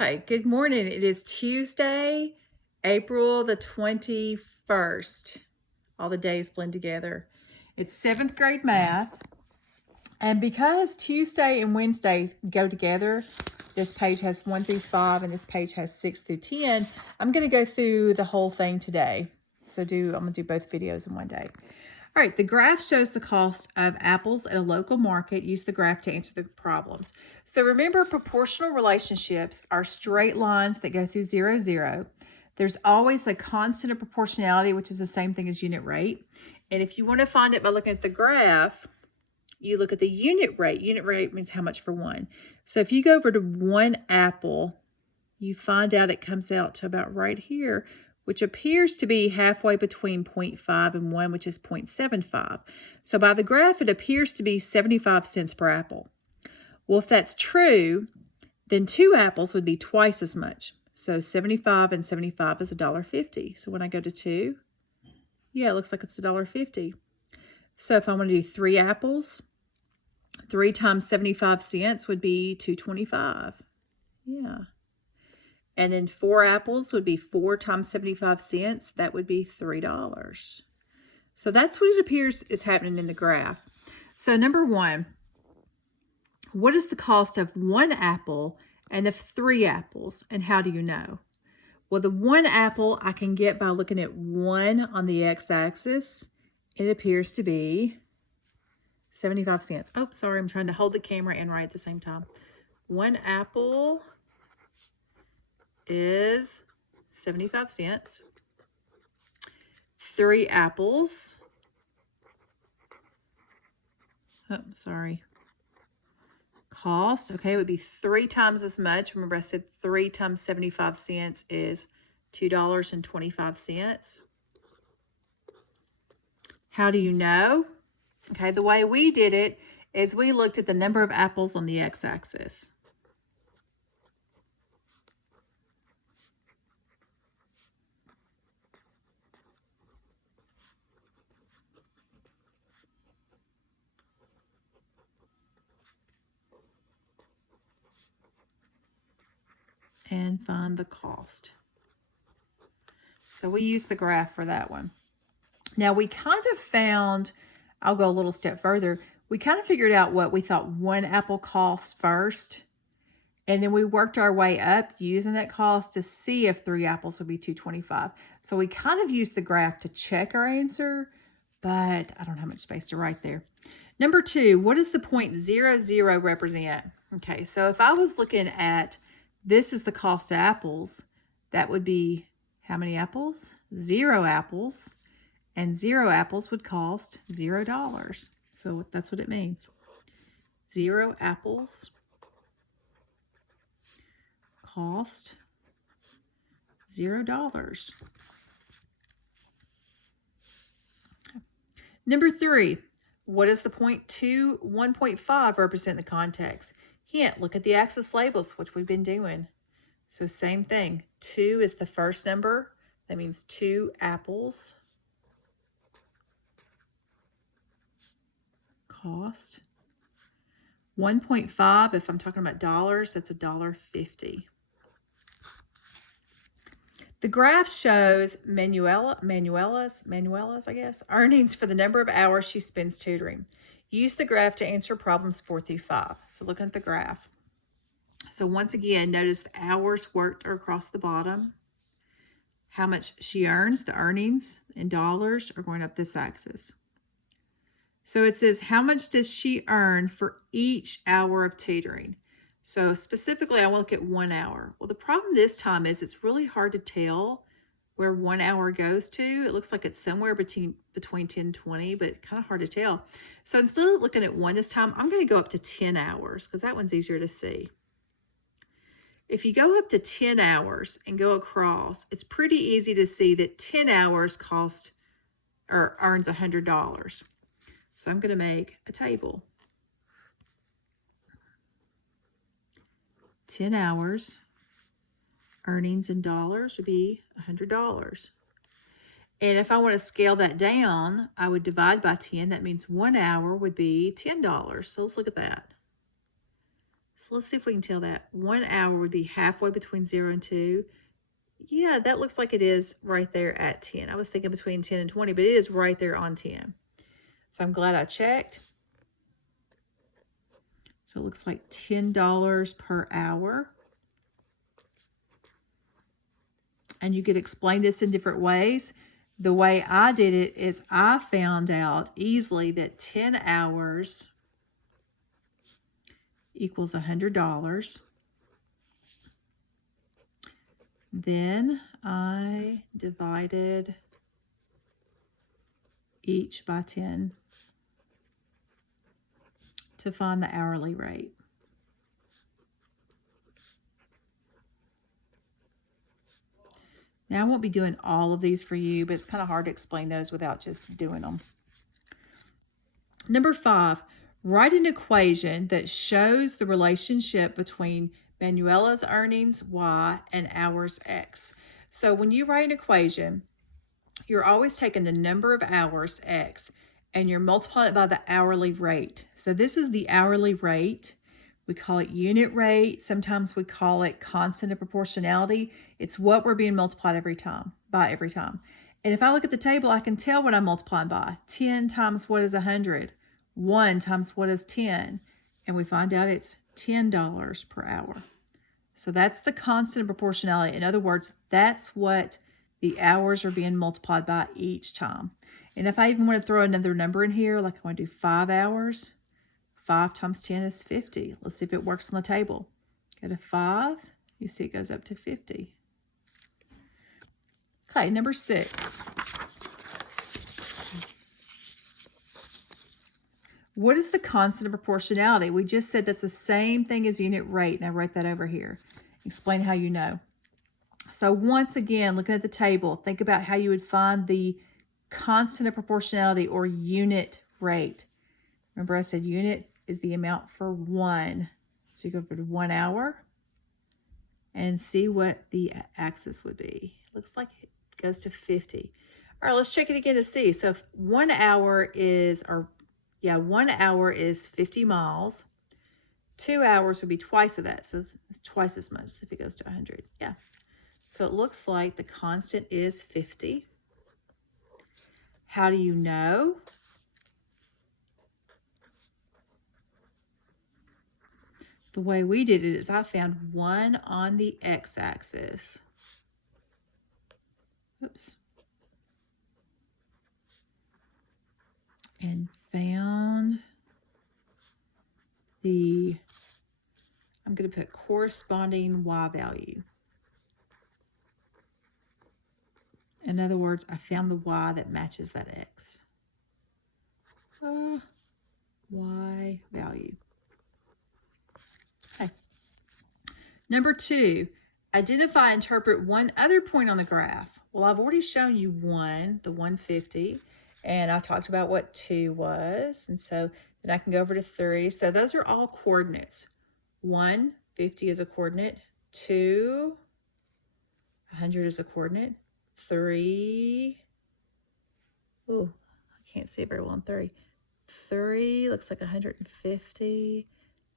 Okay, good morning. It is Tuesday, April the 21st. All the days blend together. It's 7th grade math. And because Tuesday and Wednesday go together, this page has 1 through 5 and this page has 6 through 10. I'm going to go through the whole thing today. I'm going to do both videos in one day. All right, the graph shows the cost of apples at a local market. Use the graph to answer the problems. So remember, proportional relationships are straight lines that go through 0, 0. There's always a constant of proportionality, which is the same thing as unit rate. And if you want to find it by looking at the graph, you look at the unit rate. Unit rate means how much for one. So if you go over to 1 apple, you find out it comes out to about right here, which appears to be halfway between 0.5 and 1, which is 0.75. So by the graph, it appears to be 75 cents per apple. Well, if that's true, then 2 apples would be twice as much. So 75 and 75 is $1.50. So when I go to 2, yeah, it looks like it's $1.50. So if I want to do 3 apples, 3 times 75 cents would be $2.25. Yeah. And then 4 apples would be 4 times 75 cents. That would be $3. So that's what it appears is happening in the graph. So number 1, what is the cost of 1 apple and of 3 apples? And how do you know? Well, the 1 apple I can get by looking at 1 on the x-axis. It appears to be 75 cents. Oh, sorry, I'm trying to hold the camera and write at the same time. 1 apple is 75 cents. 3 apples. Oh, sorry. Cost, okay, it would be 3 times as much. Remember, I said 3 times 75 cents is $2.25. How do you know? Okay, the way we did it is we looked at the number of apples on the x-axis. And find the cost. So we use the graph for that one. Now we kind of found, I'll go a little step further, we kind of figured out what we thought 1 apple cost first, and then we worked our way up using that cost to see if 3 apples would be $2.25. So we kind of used the graph to check our answer, but I don't have much space to write there. Number 2, what does the 0.00 represent? Okay, so if I was looking at this is the cost of apples, that would be how many apples? 0 apples. And 0 apples would cost $0. So that's what it means. 0 apples cost $0. Number 3, what does the 1.5 represent in the context? Hint, look at the axis labels, which we've been doing. So same thing. 2 is the first number. That means 2 apples cost. 1.5, if I'm talking about dollars, that's $1.50. The graph shows Manuela's, I guess, earnings for the number of hours she spends tutoring. Use the graph to answer problems 4 through 5. So looking at the graph. So once again, notice the hours worked are across the bottom. How much she earns, the earnings in dollars are going up this axis. So it says, how much does she earn for each hour of tutoring? So specifically, I want to look at 1 hour. Well, the problem this time is it's really hard to tell where 1 hour goes to. It looks like it's somewhere between 10 and 20, but kind of hard to tell. So instead of looking at 1 this time, I'm going to go up to 10 hours because that one's easier to see. If you go up to 10 hours and go across, it's pretty easy to see that 10 hours cost or earns $100. So I'm going to make a table. 10 hours, earnings in dollars would be $100. And if I want to scale that down, I would divide by 10. That means 1 hour would be $10. So let's look at that. So let's see if we can tell that. 1 hour would be halfway between 0 and 2. Yeah, that looks like it is right there at 10. I was thinking between 10 and 20, but it is right there on 10. So I'm glad I checked. So it looks like $10 per hour. And you could explain this in different ways. The way I did it is I found out easily that 10 hours equals $100. Then I divided each by 10 to find the hourly rate. Now I won't be doing all of these for you, but it's kind of hard to explain those without just doing them. Number 5, write an equation that shows the relationship between Manuela's earnings, Y, and ours, X. So when you write an equation, you're always taking the number of hours, X, and you're multiplying it by the hourly rate. So this is the hourly rate. We call it unit rate. Sometimes we call it constant of proportionality. It's what we're being multiplied every time. And if I look at the table, I can tell what I'm multiplying by. 10 times what is 100? 1 times what is 10? And we find out it's $10 per hour. So that's the constant of proportionality. In other words, that's what the hours are being multiplied by each time. And if I even want to throw another number in here, like I want to do 5 hours, 5 times 10 is 50. Let's see if it works on the table. Go to 5. You see it goes up to 50. Okay, number 6. What is the constant of proportionality? We just said that's the same thing as unit rate. Now write that over here. Explain how you know. So once again, looking at the table, think about how you would find the constant of proportionality or unit rate. Remember I said unit is the amount for 1. So you go for 1 hour and see what the axis would be. Looks like it goes to 50. All right, let's check it again to see. So 1 hour is, 1 hour is 50 miles. 2 hours would be twice of that. So it's twice as much if it goes to 100. Yeah. So it looks like the constant is 50. How do you know? The way we did it is I found 1 on the x-axis. Oops. And found I'm going to put corresponding y value. In other words, I found the y that matches that x. Y value. Okay. Number 2, identify and interpret one other point on the graph. Well, I've already shown you 1, the 150, and I talked about what 2 was, and so then I can go over to 3. So those are all coordinates. 150 is a coordinate. 2, 100 is a coordinate. 3, oh, I can't see it very well on 3. 3 looks like 150.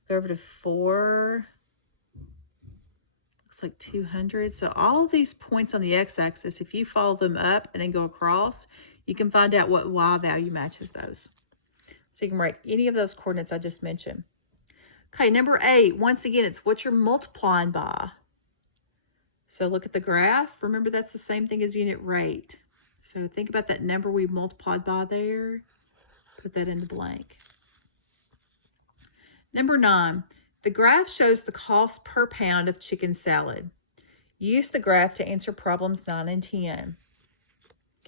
Go over to 4. Looks like 200. So all of these points on the x-axis, if you follow them up and then go across, you can find out what y value matches those. So you can write any of those coordinates I just mentioned. Okay, number 8, once again, it's what you're multiplying by. So look at the graph. Remember, that's the same thing as unit rate. So think about that number we multiplied by there. Put that in the blank. Number 9, the graph shows the cost per pound of chicken salad. Use the graph to answer problems 9 and 10.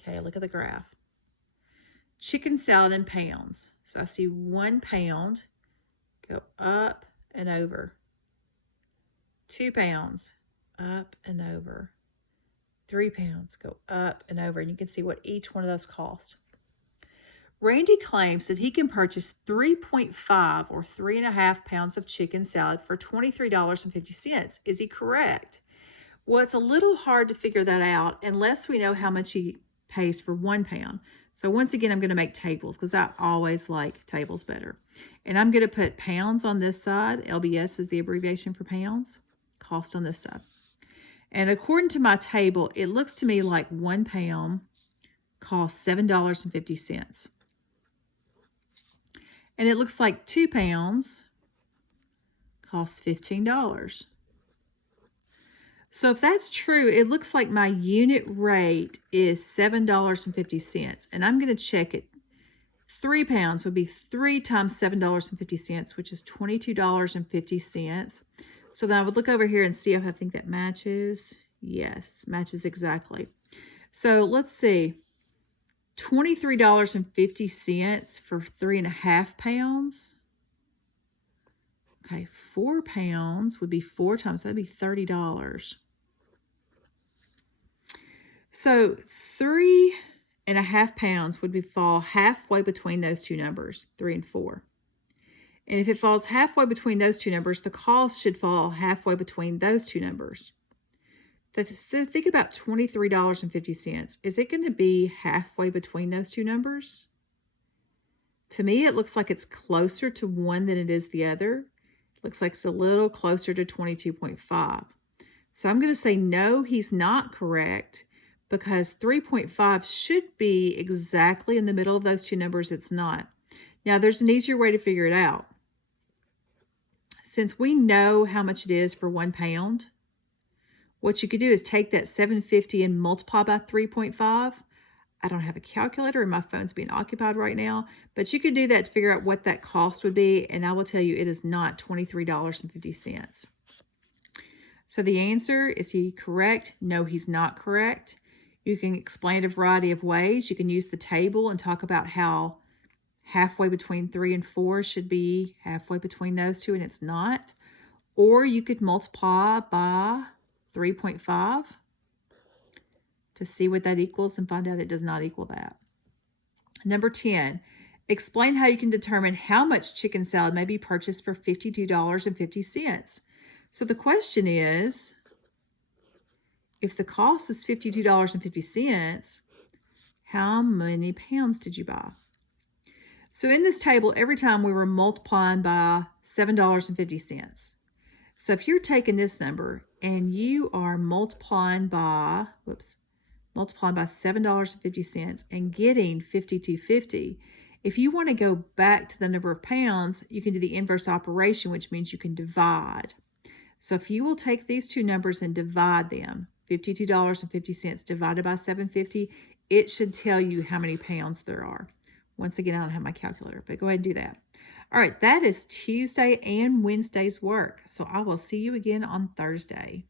Okay, look at the graph. Chicken salad in pounds. So I see 1 pound go up and over. 2 pounds up and over. 3 pounds go up and over. And you can see what each one of those cost. Randy claims that he can purchase 3.5 or 3.5 pounds of chicken salad for $23.50. Is he correct? Well, it's a little hard to figure that out unless we know how much he pays for 1 pound. So once again, I'm going to make tables because I always like tables better. And I'm going to put pounds on this side. LBS is the abbreviation for pounds. Cost on this side. And according to my table, it looks to me like 1 pound costs $7.50. And it looks like 2 pounds costs $15. So if that's true, it looks like my unit rate is $7.50. And I'm going to check it. 3 pounds would be 3 times $7.50, which is $22.50. So then I would look over here and see if I think that matches. Yes, matches exactly. So let's see. $23.50 for 3.5 pounds. Okay, 4 pounds would be 4 times. That'd be $30. So 3.5 pounds would fall halfway between those two numbers, 3 and 4. And if it falls halfway between those two numbers, the cost should fall halfway between those two numbers. So think about $23.50. Is it going to be halfway between those two numbers? To me, it looks like it's closer to one than it is the other. It looks like it's a little closer to 22.5. So I'm going to say no, he's not correct, because 3.5 should be exactly in the middle of those two numbers. It's not. Now, there's an easier way to figure it out. Since we know how much it is for 1 pound, what you could do is take that $7.50 and multiply by 3.5. I don't have a calculator and my phone's being occupied right now, but you could do that to figure out what that cost would be, and I will tell you it is not $23.50. So the answer, is he correct? No, he's not correct. You can explain it a variety of ways. You can use the table and talk about how halfway between 3 and 4 should be halfway between those two, and it's not. Or you could multiply by 3.5 to see what that equals and find out it does not equal that. Number 10, explain how you can determine how much chicken salad may be purchased for $52.50. So the question is, if the cost is $52.50, how many pounds did you buy? So in this table, every time we were multiplying by $7.50. So if you're taking this number and you are multiplying by $7.50 and getting $52.50, if you want to go back to the number of pounds, you can do the inverse operation, which means you can divide. So if you will take these two numbers and divide them, $52.50 divided by $7.50, it should tell you how many pounds there are. Once again, I don't have my calculator, but go ahead and do that. All right, that is Tuesday and Wednesday's work. So I will see you again on Thursday.